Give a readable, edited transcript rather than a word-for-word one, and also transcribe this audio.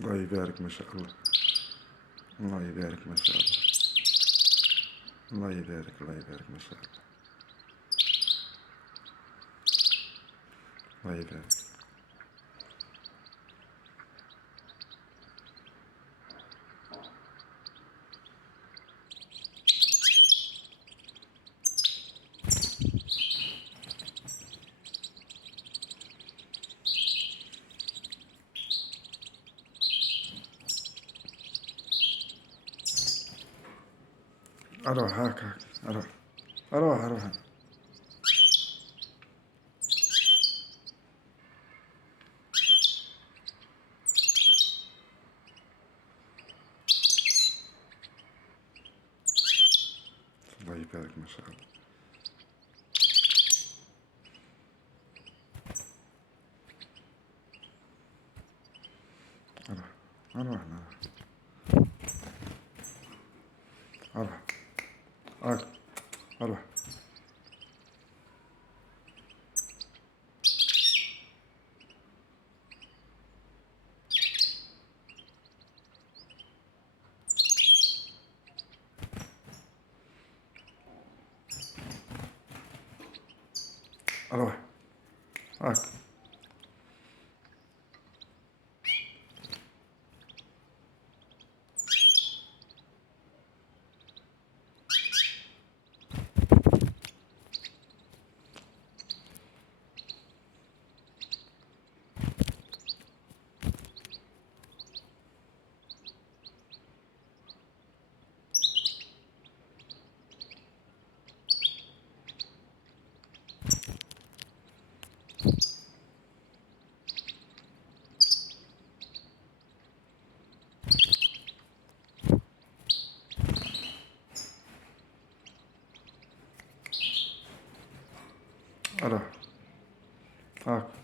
الله يبارك ما شاء الله. الله يبارك ما شاء الله. الله يبارك الله يبارك ما شاء الله. الله يبارك. أروح هاك هاك. أروح أروح أروح. الله يبارك ما شاء الله. أروح أروح أروح هاك. أروح أروح هاك. أروح هاك.